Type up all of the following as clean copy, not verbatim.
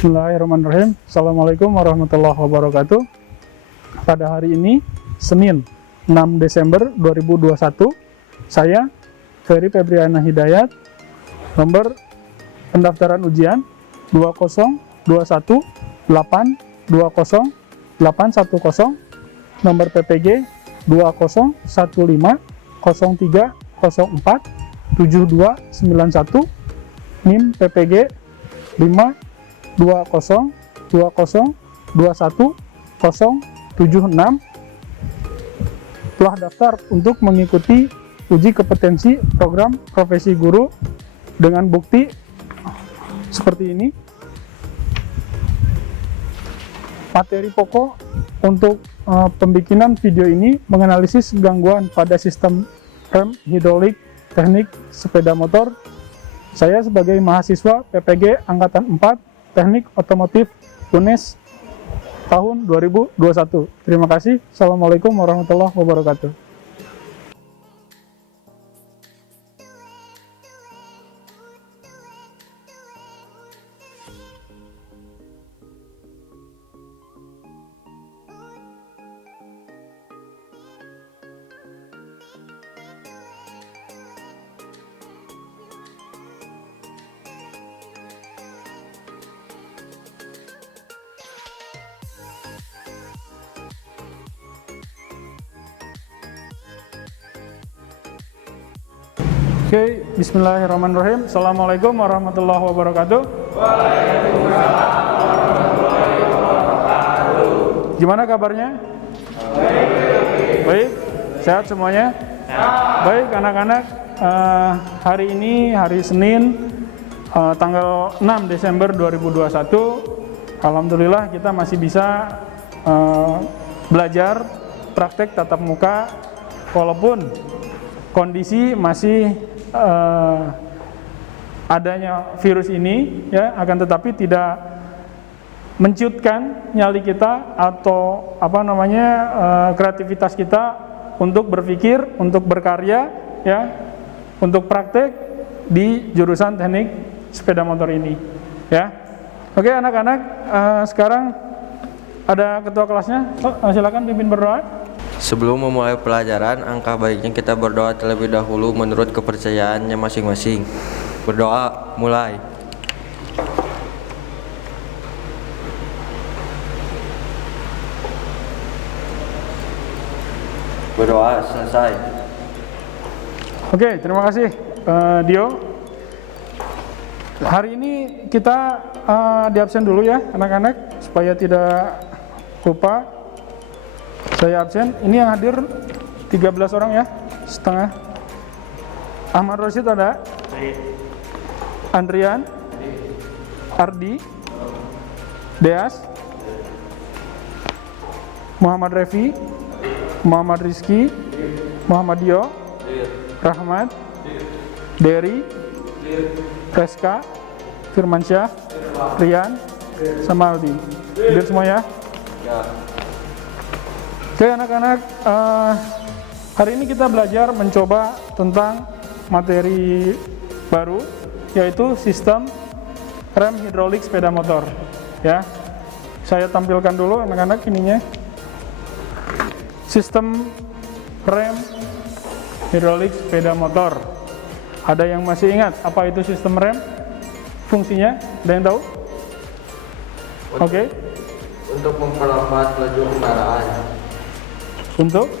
Bismillahirrahmanirrahim. Assalamualaikum warahmatullahi wabarakatuh. Pada hari ini, Senin 6 Desember 2021, saya, Ferry Febriana Hidayat, nomor pendaftaran ujian 20182082010, nomor PPG 201503047291, NIM PPG 52020210076, telah daftar untuk mengikuti uji kompetensi program profesi guru dengan bukti seperti ini. Materi pokok untuk pembikinan video ini menganalisis gangguan pada sistem rem hidrolik teknik sepeda motor. Saya sebagai mahasiswa PPG Angkatan 4 Teknik Otomotif UNES tahun 2021. Terima kasih. Assalamualaikum warahmatullahi wabarakatuh. Oke, bismillahirrahmanirrahim. Assalamualaikum warahmatullahi wabarakatuh. Waalaikumsalam warahmatullahi wabarakatuh. Gimana kabarnya? Baik, sehat semuanya? Baik anak-anak, hari ini hari Senin, tanggal 6 Desember 2021. Alhamdulillah kita masih bisa belajar praktek tatap muka walaupun kondisi masih adanya virus ini, ya, akan tetapi tidak menciutkan nyali kita atau kreativitas kita untuk berpikir, untuk berkarya, ya, untuk praktek di jurusan teknik sepeda motor ini, ya. Oke anak-anak, sekarang ada ketua kelasnya. Silakan pimpin berdoa. Sebelum memulai pelajaran, angka baiknya kita berdoa terlebih dahulu menurut kepercayaannya masing-masing. Berdoa, mulai. Berdoa, selesai. Oke, terima kasih Dio. Hari ini kita di absen dulu ya anak-anak, supaya tidak lupa. Saya absen. Ini yang hadir 13 orang ya, setengah. Ahmad Rosid ada? Andrian? Ardi? Deas? Muhammad Revi? Muhammad Rizky? Muhammad Dio? Rahmat? Dery? Reska? Firmansyah? Rian? Sama Aldi. Hadir semua ya? Oke anak-anak, hari ini kita belajar mencoba tentang materi baru, yaitu sistem rem hidrolik sepeda motor, ya. Saya tampilkan dulu anak-anak ininya. Sistem rem hidrolik sepeda motor. Ada yang masih ingat apa itu sistem rem? Fungsinya? Ada yang tahu? Oke. Untuk memperlambat laju kendaraan. Untuk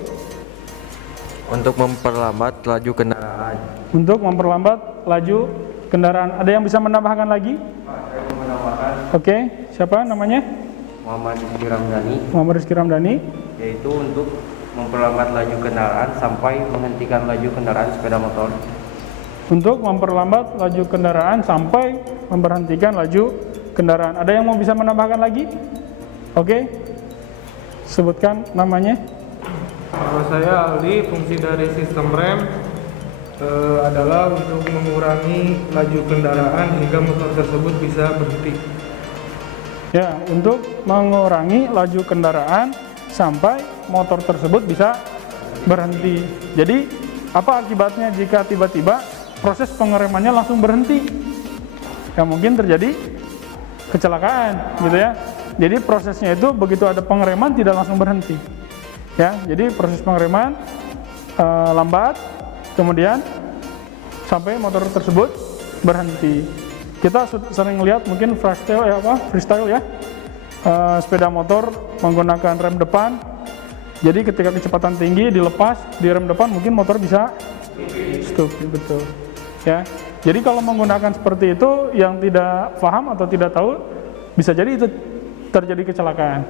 memperlambat laju kendaraan. Untuk memperlambat laju kendaraan. Ada yang bisa menambahkan lagi? Saya mau menambahkan. Oke, siapa namanya? Muhammad Rizky Ramdhani. Muhammad Rizky Ramdhani. Yaitu untuk memperlambat laju kendaraan sampai menghentikan laju kendaraan sepeda motor. Untuk memperlambat laju kendaraan sampai memberhentikan laju kendaraan. Ada yang mau bisa menambahkan lagi? Oke, sebutkan namanya. Nama saya Aldi. Fungsi dari sistem rem adalah untuk mengurangi laju kendaraan hingga motor tersebut bisa berhenti. Ya, untuk mengurangi laju kendaraan sampai motor tersebut bisa berhenti. Jadi, apa akibatnya jika tiba-tiba proses pengeremannya langsung berhenti? Ya, mungkin terjadi kecelakaan gitu ya. Jadi prosesnya itu begitu ada pengereman tidak langsung berhenti ya. Jadi proses pengereman lambat, kemudian sampai motor tersebut berhenti. Kita sering lihat mungkin freestyle ya, sepeda motor menggunakan rem depan. Jadi ketika kecepatan tinggi dilepas di rem depan mungkin motor bisa stop, betul ya. Jadi kalau menggunakan seperti itu yang tidak paham atau tidak tahu bisa jadi itu terjadi kecelakaan.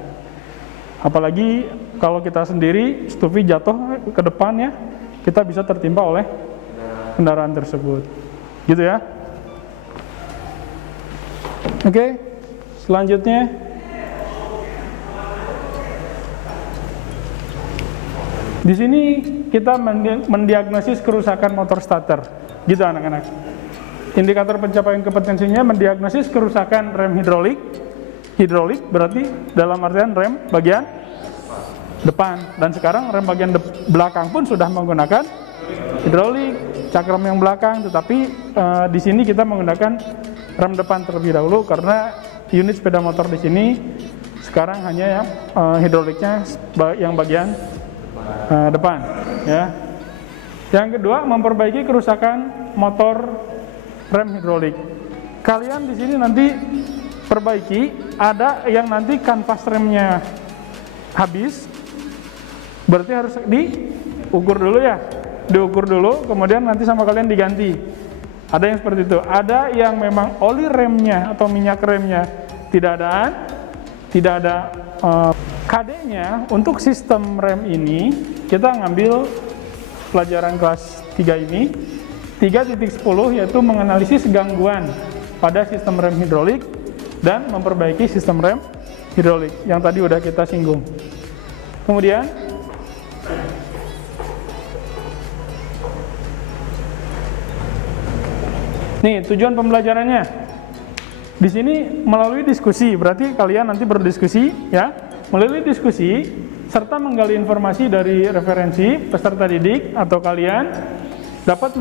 Apalagi kalau kita sendiri stupi jatuh ke depannya, kita bisa tertimpa oleh kendaraan tersebut. Gitu ya. Oke, selanjutnya di sini kita mendiagnosis kerusakan motor starter. Gitu anak-anak. Indikator pencapaian kompetensinya mendiagnosis kerusakan rem hidrolik. Hidrolik berarti dalam artian rem bagian depan, dan sekarang rem bagian belakang pun sudah menggunakan hidrolik, cakram yang belakang, tetapi di sini kita menggunakan rem depan terlebih dahulu karena unit sepeda motor di sini sekarang hanya yang hidroliknya yang bagian depan ya. Yang kedua, memperbaiki kerusakan motor rem hidrolik. Kalian di sini nanti perbaiki, ada yang nanti kanvas remnya habis, berarti harus diukur dulu ya, diukur dulu, kemudian nanti sama kalian diganti. Ada yang seperti itu. Ada yang memang oli remnya atau minyak remnya tidak ada KD-nya. Untuk sistem rem ini kita ngambil pelajaran kelas 3 ini 3.10, yaitu menganalisis gangguan pada sistem rem hidrolik dan memperbaiki sistem rem hidrolik yang tadi udah kita singgung. Kemudian nih tujuan pembelajarannya di sini melalui diskusi, berarti kalian nanti berdiskusi ya, melalui diskusi serta menggali informasi dari referensi peserta didik atau kalian dapat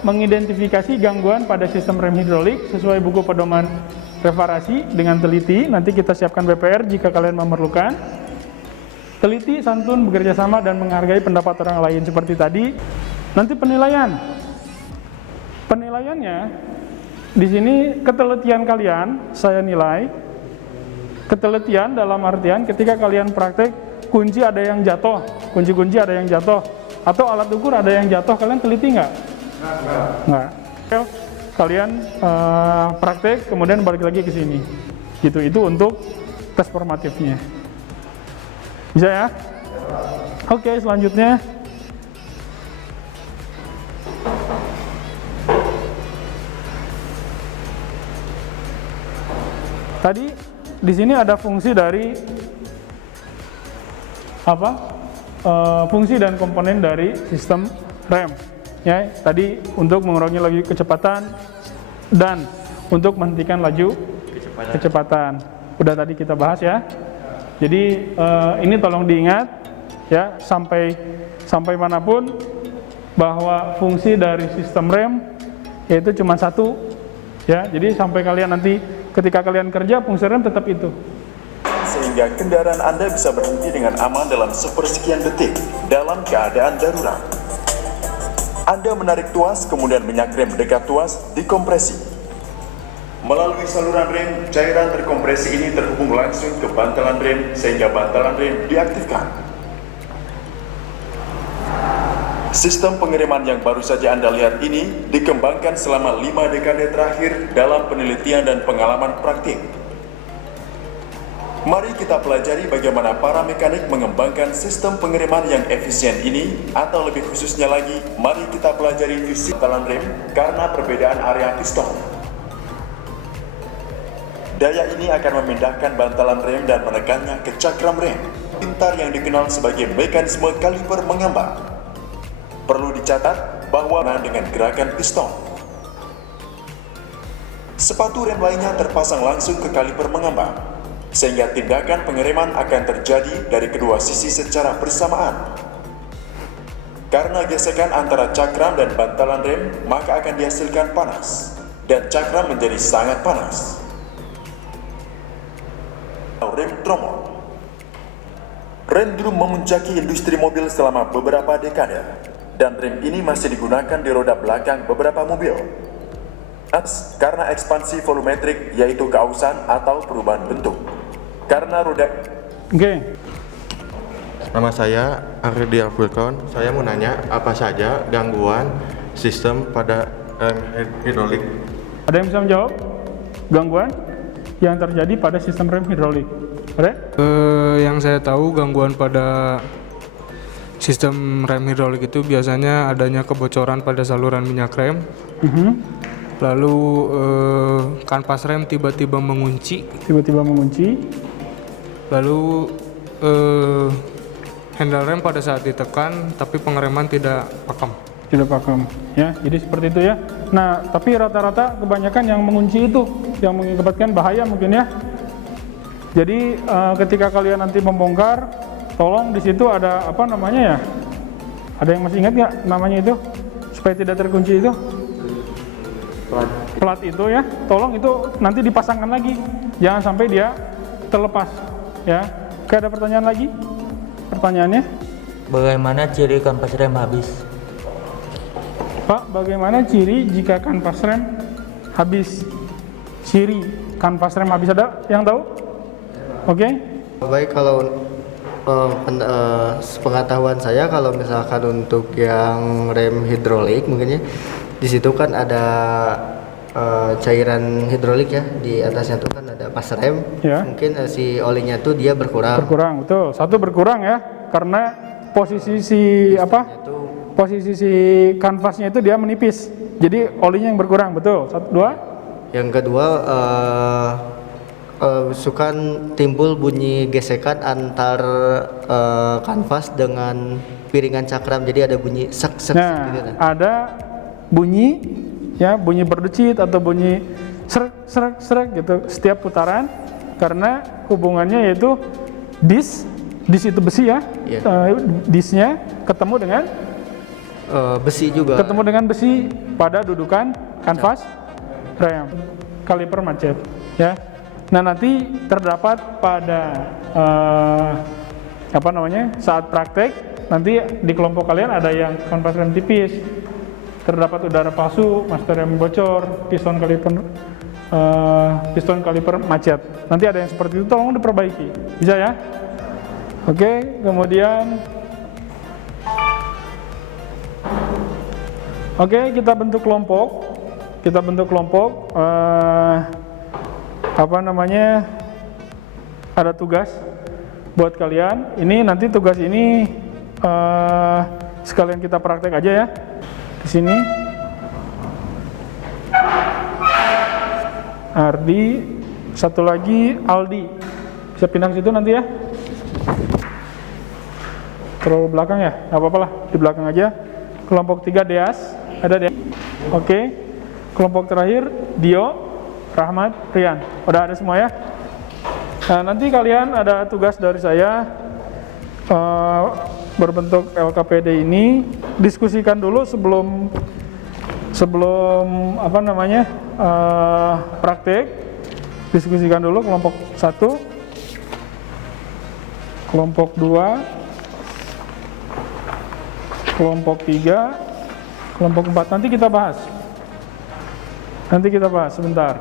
mengidentifikasi gangguan pada sistem rem hidrolik sesuai buku pedoman reparasi dengan teliti. Nanti kita siapkan BPR jika kalian memerlukan. Teliti, santun, bekerja sama, dan menghargai pendapat orang lain seperti tadi. Nanti penilaiannya di sini ketelitian kalian saya nilai. Ketelitian dalam artian ketika kalian praktek kunci ada yang jatuh, kunci-kunci ada yang jatuh, atau alat ukur ada yang jatuh, kalian teliti nggak? Nggak. Kalian praktek kemudian balik lagi ke sini. Gitu, itu untuk tes formatifnya. Bisa ya? Oke, selanjutnya. Tadi di sini ada fungsi dari fungsi dan komponen dari sistem rem. Ya, tadi untuk mengurangi laju kecepatan dan untuk menghentikan laju kecepatan. Udah tadi kita bahas ya. Jadi ini tolong diingat ya, sampai manapun bahwa fungsi dari sistem rem yaitu cuma satu ya. Jadi sampai kalian nanti ketika kalian kerja, fungsi rem tetap itu. Sehingga kendaraan Anda bisa berhenti dengan aman dalam sepersekian detik dalam keadaan darurat. Anda menarik tuas, kemudian minyak rem dekat tuas dikompresi. Melalui saluran rem, cairan terkompresi ini terhubung langsung ke bantalan rem sehingga bantalan rem diaktifkan. Sistem pengereman yang baru saja Anda lihat ini dikembangkan selama 5 dekade terakhir dalam penelitian dan pengalaman praktik. Mari kita pelajari bagaimana para mekanik mengembangkan sistem pengereman yang efisien ini, atau lebih khususnya lagi, mari kita pelajari fisik bantalan rem karena perbedaan area piston. Daya ini akan memindahkan bantalan rem dan menekannya ke cakram rem, pintar yang dikenal sebagai mekanisme kaliper mengambang. Perlu dicatat bahwa dengan gerakan piston. Sepatu rem lainnya terpasang langsung ke kaliper mengambang, sehingga tindakan pengereman akan terjadi dari kedua sisi secara bersamaan. Karena gesekan antara cakram dan bantalan rem, maka akan dihasilkan panas, dan cakram menjadi sangat panas. rem tromol. Rem drum memuncaki industri mobil selama beberapa dekade, dan rem ini masih digunakan di roda belakang beberapa mobil. Karena ekspansi volumetrik, yaitu keausan atau perubahan bentuk. Karena roda... Oke. Nama saya Ardi Alfurkon. Saya mau nanya apa saja gangguan sistem pada rem hidrolik. Ada yang bisa menjawab gangguan yang terjadi pada sistem rem hidrolik? Ada? Yang saya tahu gangguan pada sistem rem hidrolik itu biasanya adanya kebocoran pada saluran minyak rem. Lalu kanvas rem tiba-tiba mengunci. Lalu handle rem pada saat ditekan tapi pengereman tidak pakem. Ya, jadi seperti itu ya. Nah, tapi rata-rata kebanyakan yang mengunci itu yang mengakibatkan bahaya mungkin ya. Jadi ketika kalian nanti membongkar, tolong di situ ada apa namanya ya? Ada yang masih ingat nggak namanya itu? Supaya tidak terkunci itu? Plat itu ya. Tolong itu nanti dipasangkan lagi. Jangan sampai dia terlepas ya. Oke, ada pertanyaan lagi? Pertanyaannya? Bagaimana ciri kanvas rem habis? Pak, bagaimana ciri jika kanvas rem habis? Ciri kanvas rem habis, ada yang tahu? Oke. Baik, kalau sepengetahuan saya, kalau misalkan untuk yang rem hidrolik mungkin ya, di situ kan ada cairan hidrolik ya, di atasnya tuh kan ada pas rem. Ya. Mungkin si olinya tuh dia berkurang. Betul. Satu berkurang ya, karena posisi si posisi si kanvasnya itu dia menipis, jadi olinya yang berkurang. Betul. 1, 2. Yang kedua suka timbul bunyi gesekan antar kanvas dengan piringan cakram, jadi ada bunyi sek gitu. Ada bunyi ya, bunyi berdecit atau bunyi serak gitu setiap putaran, karena hubungannya yaitu dis itu besi ya. Disnya ketemu dengan besi juga. Ketemu dengan besi pada dudukan kanvas rem, kaliper macet ya. Nah, nanti terdapat pada saat praktek nanti di kelompok kalian ada yang kanvas rem tipis, terdapat udara palsu, master rem bocor, piston kaliper macet. Nanti ada yang seperti itu, tolong diperbaiki, bisa ya. Oke, kemudian kita bentuk kelompok. Ada tugas buat kalian. Ini nanti tugas ini sekalian kita praktek aja ya. Di sini Ardi, satu lagi Aldi. Bisa pindah ke situ nanti ya. Terlalu belakang ya, nggak apa-apa lah, di belakang aja. Kelompok 3 Deas, ada Deas. Oke. Kelompok terakhir Dio, Rahmat, Rian. Udah ada semua ya. Nah, nanti kalian ada tugas dari saya berbentuk LKPD ini, diskusikan dulu sebelum praktek. Diskusikan dulu kelompok 1, kelompok 2, kelompok 3, kelompok 4. Nanti kita bahas sebentar.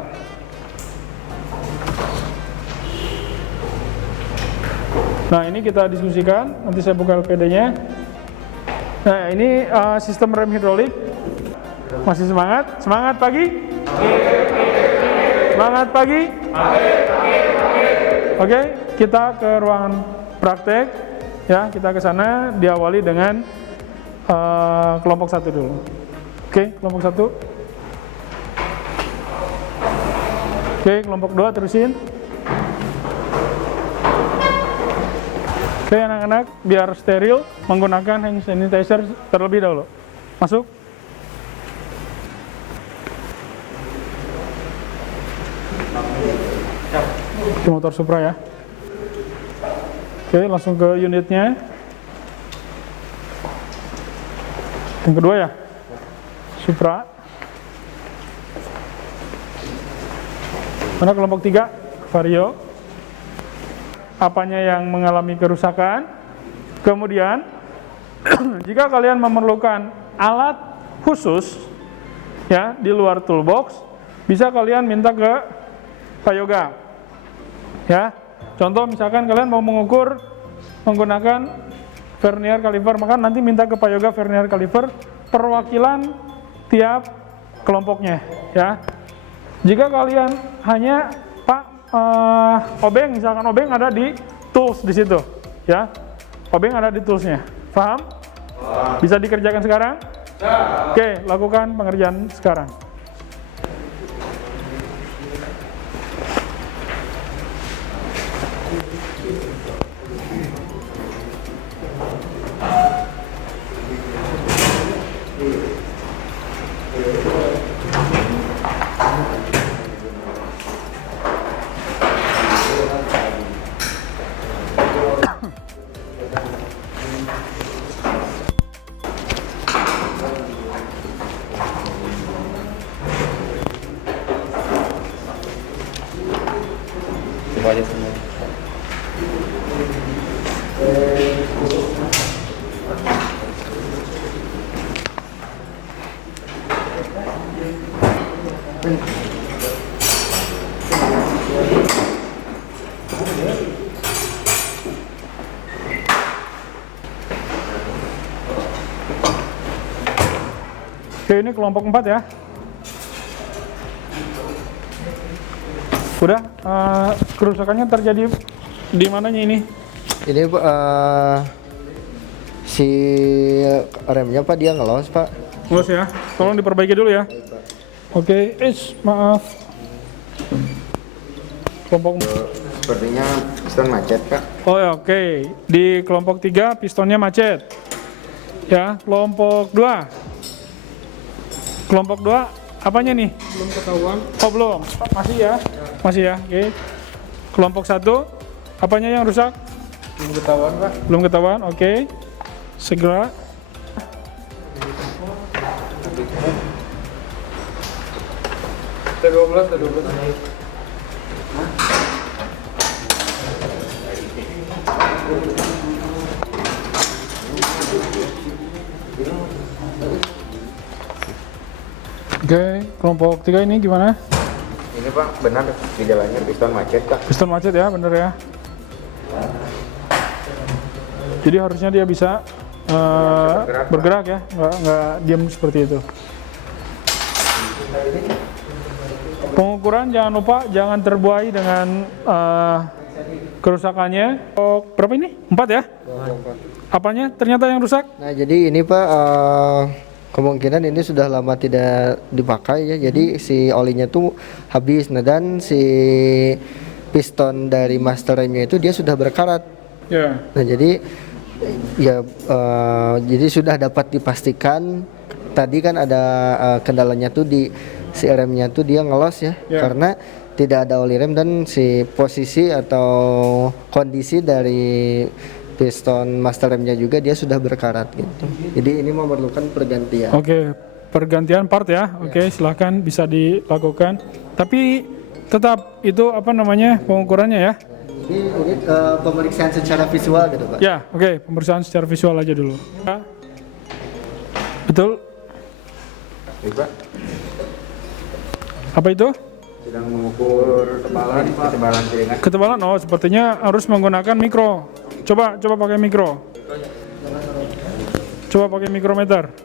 Nah, ini kita diskusikan, nanti saya buka LPD-nya. Nah, ini sistem rem hidrolik. Masih semangat? Semangat pagi? Semangat pagi? Oke, kita ke ruangan praktek ya, kita ke sana, diawali dengan kelompok 1 dulu. Oke, kelompok 1. Oke, kelompok 2 terusin. Oke, anak-anak, biar steril menggunakan hand sanitizer terlebih dahulu. Masuk. Di motor Supra ya. Oke, langsung ke unitnya. Yang kedua ya, Supra. Mana kelompok 3? Vario. apanya yang mengalami kerusakan. Kemudian jika kalian memerlukan alat khusus ya di luar toolbox, bisa kalian minta ke Pak Yoga. Ya. Contoh misalkan kalian mau mengukur menggunakan vernier caliper, maka nanti minta ke Pak Yoga vernier caliper perwakilan tiap kelompoknya ya. Jika kalian hanya Pak obeng, misalkan obeng ada di tools di situ ya. Obeng ada di toolsnya. Paham? Bisa dikerjakan sekarang? Oke, lakukan pengerjaan sekarang. Coba aja semua. Oke, ini kelompok 4 ya. Udah, kerusakannya terjadi di mananya ini? Ini si remnya Pak dia ngelos Pak. Ngelos ya, tolong diperbaiki dulu ya. Oke, maaf. Kelompok Sepertinya piston macet Pak. Oh ya, oke. Di kelompok 3 pistonnya macet. Ya, kelompok 2. Kelompok 2 apanya nih? Belum ketahuan. Oh, belum. Masih ya? Masih ya. Oke. Kelompok 1 apanya yang rusak? Belum ketahuan, Pak. Belum ketahuan. Oke. Segera. T12. Oke, kelompok 3 ini gimana? Ini Pak benar di jalannya piston macet Pak. Piston macet ya, bener ya. Jadi harusnya dia bisa bergerak ya, nggak diam seperti itu. Pengukuran jangan lupa jangan terbuai dengan kerusakannya. Oh, berapa ini? 4 ya? Apanya ternyata yang rusak? Nah jadi ini Pak kemungkinan ini sudah lama tidak dipakai ya, jadi si olinya tuh habis. Nah dan si piston dari master remnya itu dia sudah berkarat. Ya. Nah jadi ya jadi sudah dapat dipastikan tadi kan ada kendalanya tuh di si remnya tuh dia ngelos ya, karena tidak ada oli rem dan si posisi atau kondisi dari piston master remnya juga dia sudah berkarat gitu. Jadi ini memerlukan pergantian. Oke, pergantian part ya. Oke, silahkan bisa dilakukan. Tapi tetap itu apa namanya pengukurannya ya? Ini pemeriksaan secara visual gitu Pak. Ya, oke, pemeriksaan secara visual aja dulu. Ya. Betul? Ini Pak Apa itu? sedang mengukur ketebalan piringan. Ketebalan. Oh, sepertinya harus menggunakan mikro. Coba pakai mikro. Coba pakai mikrometer.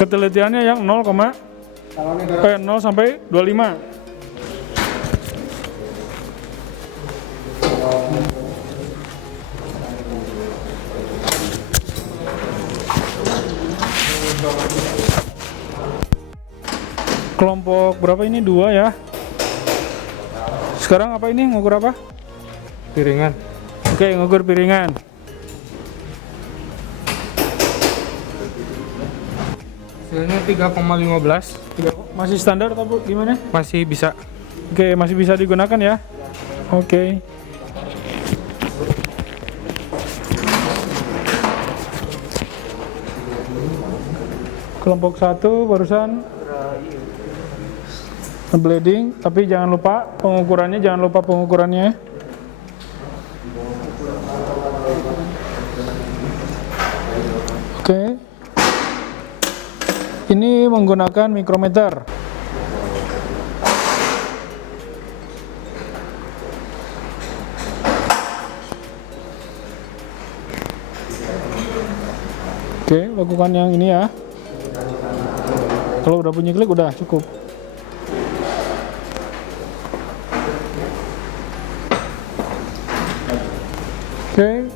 Ketelitiannya yang 0 sampai 25. Kelompok berapa ini? 2 ya. Sekarang apa ini? Ngukur apa? Piringan. Oke, ngukur piringan. Hasilnya 3,15. Masih standar atau gimana? Masih bisa. Oke, masih bisa digunakan ya. Oke. Kelompok 1 barusan bleeding, tapi jangan lupa pengukurannya. Oke. Ini menggunakan mikrometer. Oke, lakukan yang ini ya. Kalau udah bunyi klik udah cukup. Oke,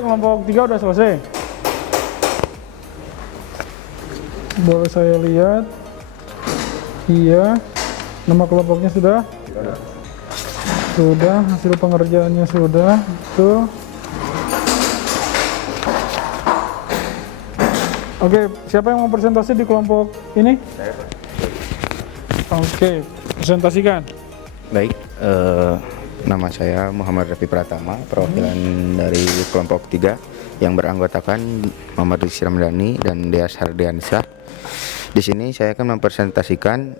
kelompok 3 udah selesai. Boleh saya lihat? Iya. Nama kelompoknya sudah? Sudah, hasil pengerjaannya sudah. Tuh. Oke, siapa yang mau presentasi di kelompok ini? Saya, Pak. Oke, presentasikan. Baik, nama saya Muhammad Rafi Pratama, perwakilan dari kelompok 3 yang beranggotakan Muhammad Rizky Ramdhani dan Deas Hardiansyah. Di sini saya akan mempresentasikan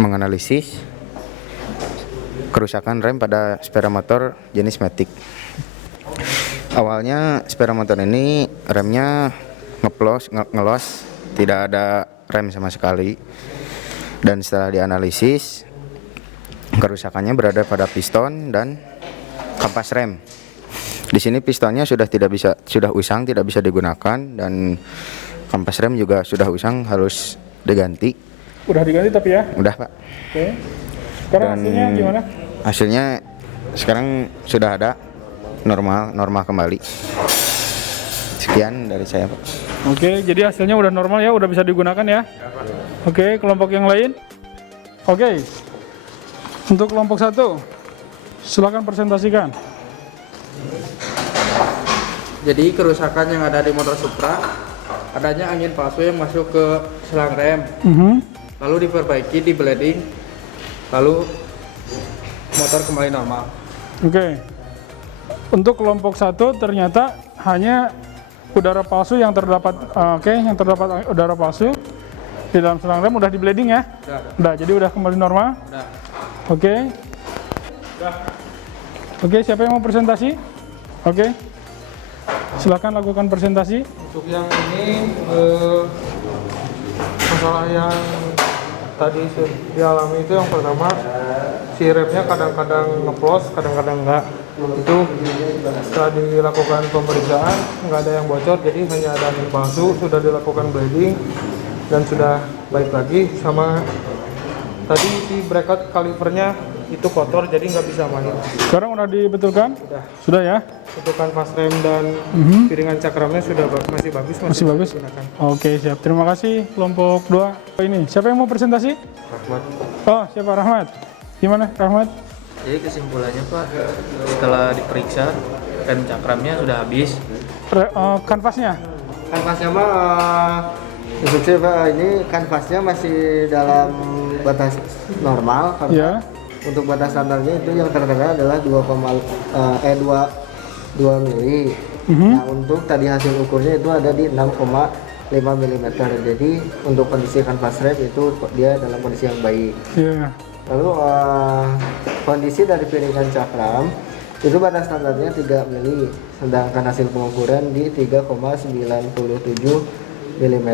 menganalisis kerusakan rem pada sepeda motor jenis Matic. Awalnya sepeda motor ini remnya ngelos, tidak ada rem sama sekali. Dan setelah dianalisis, kerusakannya berada pada piston dan kampas rem. Di sini pistonnya sudah usang, tidak bisa digunakan, dan kampas rem juga sudah usang, harus diganti. Udah diganti tapi ya? Udah, Pak. Oke. Sekarang Dan hasilnya gimana? Hasilnya sekarang sudah ada normal kembali. Sekian dari saya, Pak. Oke, jadi hasilnya udah normal ya, udah bisa digunakan ya? Oke, kelompok yang lain? Oke. Untuk kelompok 1, silakan presentasikan. Jadi kerusakan yang ada di motor Supra, adanya angin palsu yang masuk ke selang rem, lalu diperbaiki, di bleeding, lalu motor kembali normal. Oke. Untuk kelompok 1 ternyata hanya udara palsu yang terdapat, yang terdapat udara palsu di dalam selang rem, udah di bleeding ya? Udah, jadi udah kembali normal? Udah. Oke. Oke, siapa yang mau presentasi? Oke. Silakan lakukan presentasi. Untuk yang ini masalah yang tadi dialami itu yang pertama, si remnya kadang-kadang ngeplos, kadang-kadang enggak. Itu setelah dilakukan pemeriksaan nggak ada yang bocor, jadi hanya ada angin palsu. Sudah dilakukan bleeding dan sudah baik lagi. Sama tadi si bracket kalipernya itu kotor, jadi nggak bisa main. Sekarang udah dibetulkan? Sudah ya? Untuk kanvas rem dan piringan cakramnya sudah masih bagus, Masih bagus? digunakan. Oke, siap. Terima kasih kelompok 2. Ini, siapa yang mau presentasi? Rahmat. Oh, siapa? Rahmat. Gimana, Rahmat? Jadi kesimpulannya Pak, setelah diperiksa rem cakramnya sudah habis. Kanvasnya? Kanvasnya mah instruksi Pak, ini kanvasnya masih dalam batas normal karena Ya. untuk batas standarnya itu yang tertera adalah 2 mili. Nah, untuk tadi hasil ukurnya itu ada di 6,5 mm. Jadi untuk kondisi kanvas rem itu dia dalam kondisi yang baik. Iya. Lalu kondisi dari piringan cakram itu batas standarnya 3 mili, sedangkan hasil pengukuran di 3,97 mm.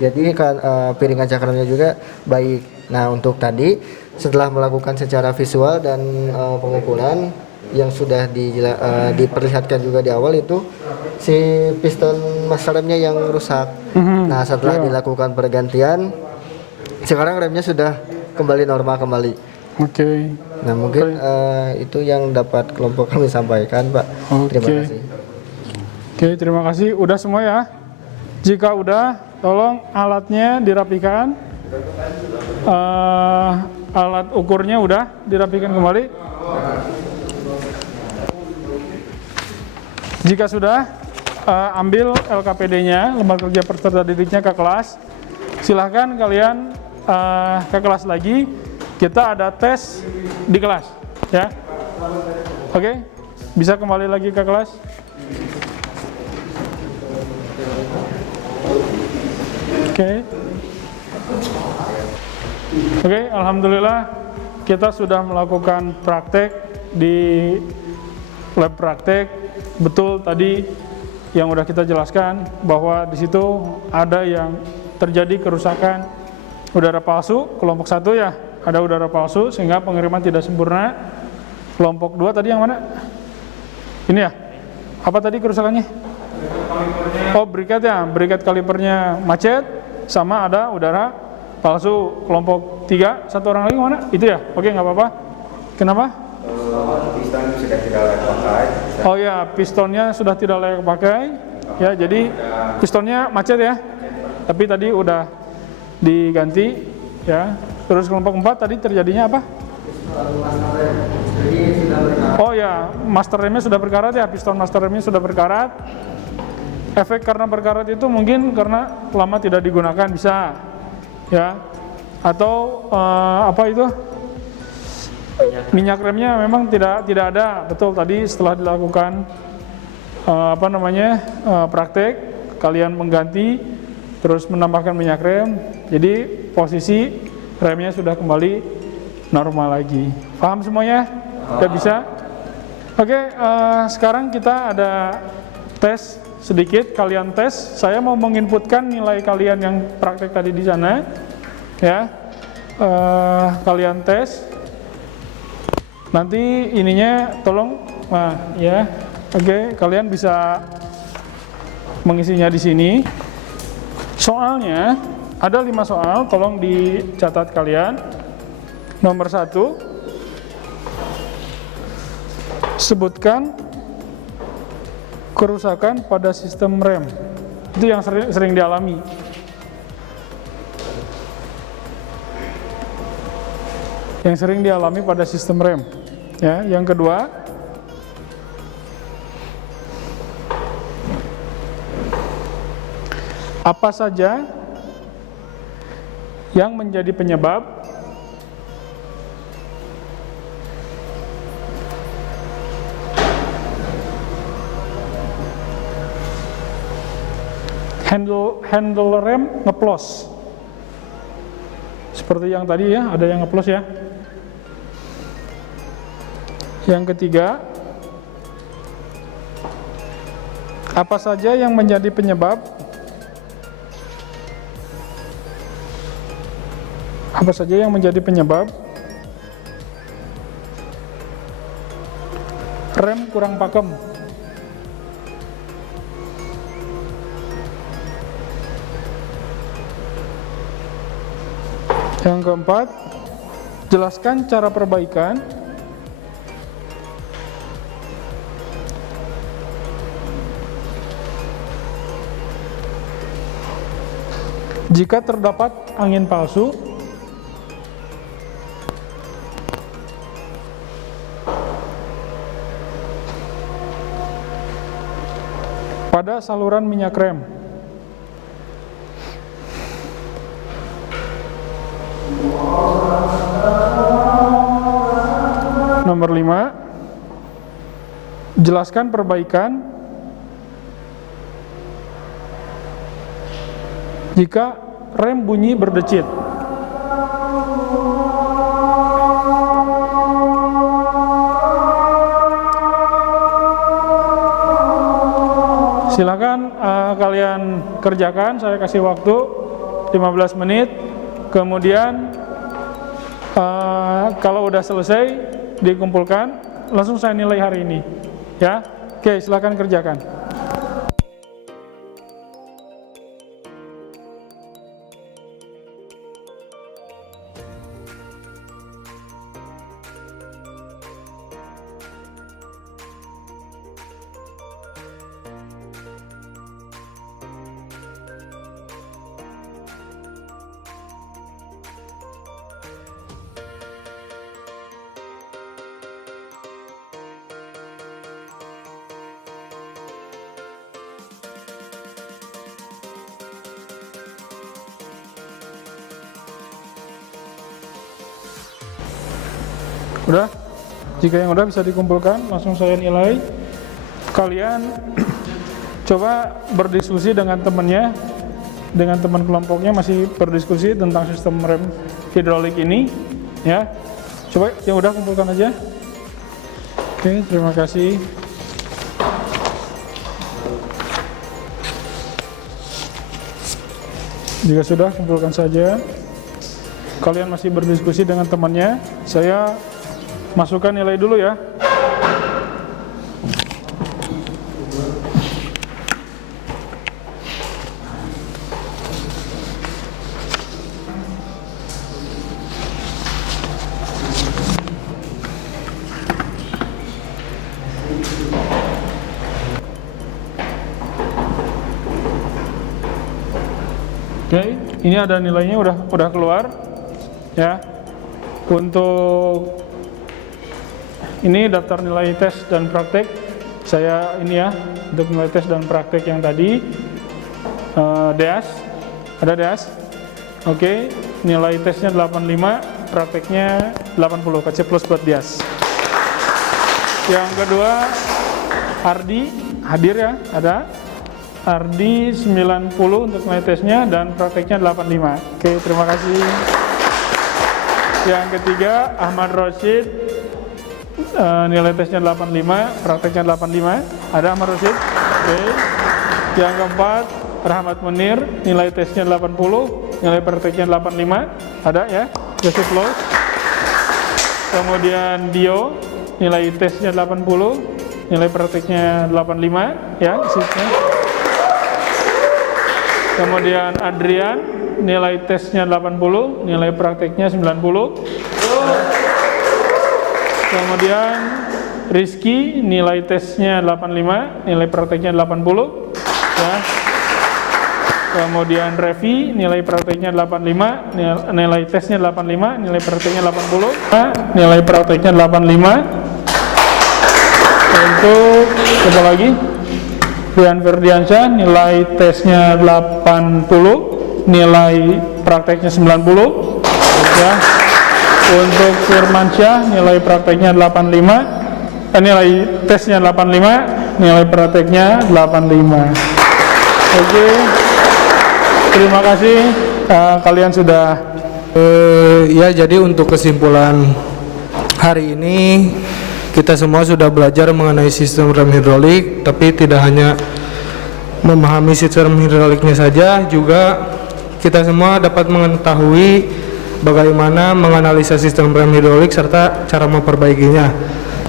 Jadi kan piringan cakramnya juga baik. Nah, untuk tadi setelah melakukan secara visual dan pengukuran yang sudah diperlihatkan juga di awal, itu si piston master remnya yang rusak. Nah, setelah dilakukan pergantian, sekarang remnya sudah kembali normal kembali. Oke. Nah, mungkin itu yang dapat kelompok kami sampaikan, Pak. Terima kasih. Oke, terima kasih. Udah semua ya? Jika udah, tolong alatnya dirapikan. Alat ukurnya udah dirapikan kembali. Jika sudah, ambil LKPD-nya, lembar kerja peserta didiknya ke kelas. Silahkan kalian ke kelas lagi. Kita ada tes di kelas, ya. Oke, bisa kembali lagi ke kelas. Oke, alhamdulillah kita sudah melakukan praktek di lab praktek. Betul tadi yang udah kita jelaskan bahwa di situ ada yang terjadi kerusakan udara palsu. Kelompok 1 ya, ada udara palsu sehingga pengiriman tidak sempurna. Kelompok 2 tadi yang mana? Ini ya? Apa tadi kerusakannya? Oh, briket ya, briket kalipernya macet, sama ada udara palsu. Kelompok 3, satu orang lagi mana? Itu ya? Oke, nggak apa-apa. Kenapa? Piston sudah tidak layak pakai. Oh ya, pistonnya sudah tidak layak pakai. Ya, jadi pistonnya macet ya. Tapi tadi udah diganti ya. Terus kelompok 4 tadi terjadinya apa? Oh ya, master remnya sudah berkarat ya, piston master remnya sudah berkarat. Efek karena berkarat itu mungkin karena lama tidak digunakan bisa, ya. Atau apa itu? Minyak remnya memang tidak ada. Betul tadi setelah dilakukan praktek, kalian mengganti, terus menambahkan minyak rem. Jadi posisi remnya sudah kembali normal lagi. Paham semuanya? Udah bisa? Oke, sekarang kita ada tes sedikit. Kalian tes. Saya mau menginputkan nilai kalian yang praktek tadi di sana. Ya, kalian tes. Nanti ininya tolong, ya. Oke, kalian bisa mengisinya di sini. Soalnya ada 5 soal. Tolong dicatat kalian. Nomor 1, sebutkan kerusakan pada sistem rem. Itu yang sering dialami. Yang sering dialami pada sistem rem. Ya, yang kedua, apa saja yang menjadi penyebab handle rem ngeplos? Seperti yang tadi ya, ada yang ngeplos ya. Yang ketiga, apa saja yang menjadi penyebab rem kurang pakem? Yang keempat, jelaskan cara perbaikan jika terdapat angin palsu pada saluran minyak rem. Nomor 5, jelaskan perbaikan jika rem bunyi berdecit. Silakan kalian kerjakan, saya kasih waktu 15 menit. Kemudian kalau udah selesai dikumpulkan, langsung saya nilai hari ini. Ya, oke, silakan kerjakan. Udah? Jika yang udah bisa dikumpulkan, langsung saya nilai. Kalian coba berdiskusi dengan temennya dengan teman kelompoknya masih berdiskusi tentang sistem rem hidrolik ini, ya. Coba yang udah kumpulkan aja. Oke, terima kasih. Jika sudah, kumpulkan saja. Kalian masih berdiskusi dengan temannya, saya masukkan nilai dulu ya. Oke, ini ada nilainya udah keluar ya. Untuk ini daftar nilai tes dan praktek saya ini ya, untuk nilai tes dan praktek yang tadi DEAS, ada DEAS. Oke, nilai tesnya 85, prakteknya 80, KC plus buat DEAS. Yang kedua Ardi hadir ya, ada Ardi 90 untuk nilai tesnya dan prakteknya 85. Oke, terima kasih. Yang ketiga Ahmad Rosyid, nilai tesnya 85, prakteknya 85. Ada Ahmad Rosyid? Oke. Yang keempat Rahmat Munir, nilai tesnya 80, nilai prakteknya 85. Ada ya? Joseph Los. Kemudian Dio, nilai tesnya 80, nilai prakteknya 85 ya, sisnya. Kemudian Adrian, nilai tesnya 80, nilai prakteknya 90. Kemudian Rizky, nilai tesnya 85, nilai prakteknya 80 ya. Kemudian Revi, nilai prakteknya 85, nilai tesnya 85, nilai prakteknya 80. Nilai prakteknya 85. Untuk siapa lagi? Rian Ferdiansyah, nilai tesnya 80, nilai prakteknya 90 ya. Untuk Firmansyah, nilai prakteknya 85, nilai tesnya 85, nilai prakteknya 85. Oke, terima kasih, kalian sudah ya. Jadi untuk kesimpulan hari ini, kita semua sudah belajar mengenai sistem rem hidrolik, tapi tidak hanya memahami sistem hidroliknya saja, juga kita semua dapat mengetahui bagaimana menganalisa sistem rem hidrolik serta cara memperbaikinya.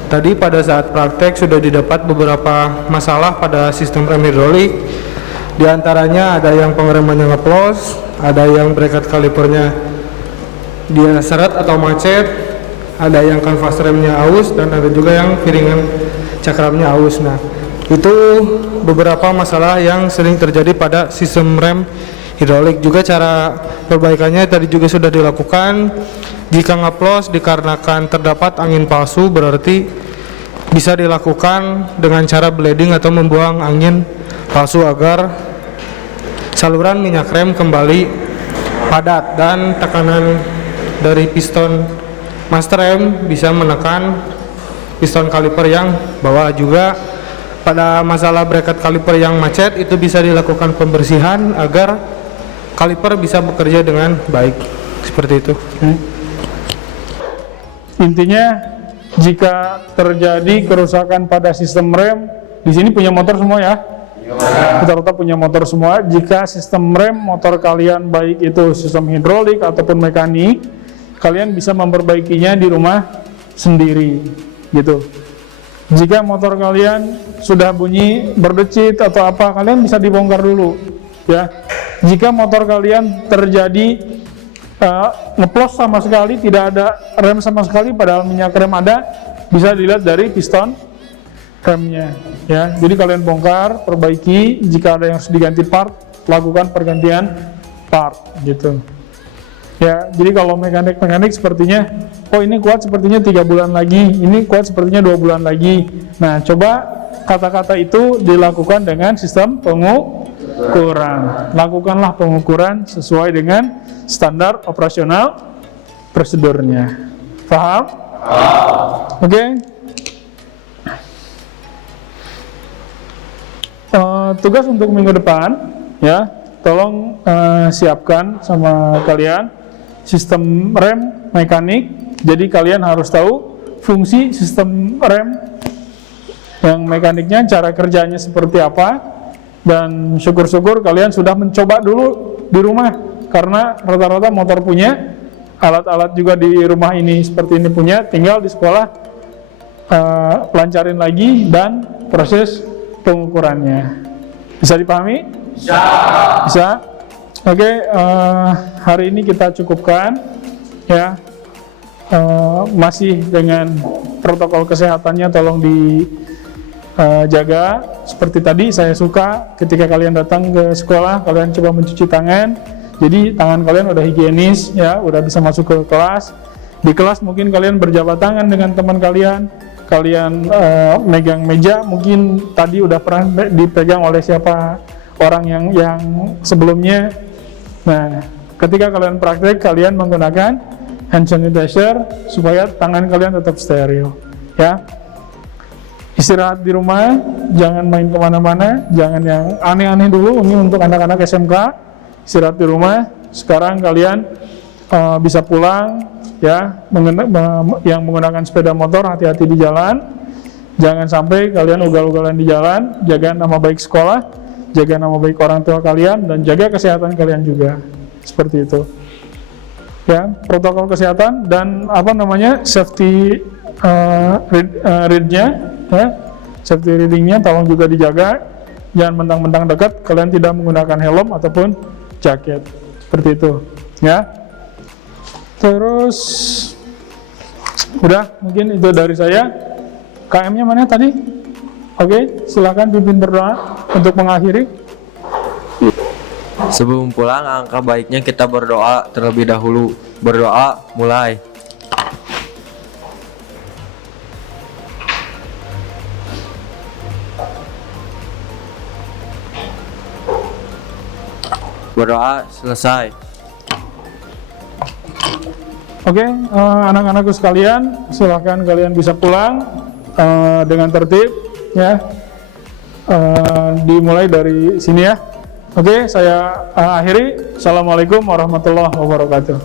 Tadi pada saat praktek sudah didapat beberapa masalah pada sistem rem hidrolik. Di antaranya ada yang pengeremannya ngeplos, ada yang bracket kalipernya dia seret atau macet, ada yang kanvas remnya aus, dan ada juga yang piringan cakramnya aus. Nah, itu beberapa masalah yang sering terjadi pada sistem rem hidrolik. Juga cara perbaikannya tadi juga sudah dilakukan. Jika ngeplos dikarenakan terdapat angin palsu, berarti bisa dilakukan dengan cara bleeding atau membuang angin palsu agar saluran minyak rem kembali padat dan tekanan dari piston master rem bisa menekan piston kaliper yang bawah. Juga pada masalah bracket kaliper yang macet, itu bisa dilakukan pembersihan agar kaliper bisa bekerja dengan baik. Seperti itu. Intinya, jika terjadi kerusakan pada sistem rem, di sini punya motor semua ya. Rata-rata punya motor semua. Jika sistem rem motor kalian, baik itu sistem hidrolik ataupun mekanik, kalian bisa memperbaikinya di rumah sendiri gitu. Jika motor kalian sudah bunyi berdecit atau apa, kalian bisa dibongkar dulu ya. Jika motor kalian terjadi ngeplos sama sekali, tidak ada rem sama sekali padahal minyak rem ada, bisa dilihat dari piston remnya ya. Jadi kalian bongkar, perbaiki. Jika ada yang harus diganti part, lakukan pergantian part gitu. Ya, jadi kalau mekanik sepertinya, oh ini kuat sepertinya 3 bulan lagi, ini kuat sepertinya 2 bulan lagi. Nah, coba kata-kata itu dilakukan dengan sistem pengukuran. Lakukanlah pengukuran sesuai dengan standar operasional prosedurnya. Paham? Oke. Tugas untuk minggu depan, ya. tolong siapkan sama kalian sistem rem mekanik. Jadi kalian harus tahu fungsi sistem rem yang mekaniknya, cara kerjanya seperti apa. Dan syukur-syukur kalian sudah mencoba dulu di rumah, karena rata-rata motor punya, alat-alat juga di rumah ini seperti ini punya, tinggal di sekolah pelancarin lagi dan proses pengukurannya. Bisa dipahami? Bisa. Oke, hari ini kita cukupkan ya. Masih dengan protokol kesehatannya tolong dijaga. Seperti tadi saya suka ketika kalian datang ke sekolah, kalian coba mencuci tangan. Jadi tangan kalian udah higienis ya, udah bisa masuk ke kelas. Di kelas mungkin kalian berjabat tangan dengan teman kalian. Kalian megang meja, mungkin tadi udah pernah dipegang oleh siapa orang yang sebelumnya. Nah, ketika kalian praktek, kalian menggunakan hand sanitizer supaya tangan kalian tetap steril ya. Istirahat di rumah, jangan main kemana-mana, jangan yang aneh-aneh dulu. Ini untuk anak-anak SMK, istirahat di rumah. Sekarang kalian bisa pulang ya. Yang menggunakan sepeda motor, hati-hati di jalan, jangan sampai kalian ugal-ugalan di jalan. Jaga nama baik sekolah, jaga nama baik orang tua kalian, dan jaga kesehatan kalian juga. Seperti itu ya, protokol kesehatan dan safety readnya ya, safety readingnya tolong juga dijaga. Jangan mentang-mentang dekat kalian tidak menggunakan helm ataupun jaket, seperti itu ya. Terus udah, mungkin itu dari saya. KM-nya mana tadi? Oke, silakan pimpin berdoa untuk mengakhiri. Sebelum pulang, angka baiknya kita berdoa terlebih dahulu. Berdoa, mulai. Berdoa, selesai. Oke, anak-anakku sekalian, silakan kalian bisa pulang dengan tertib ya. Dimulai dari sini ya. Oke, saya akhiri. Assalamualaikum warahmatullahi wabarakatuh.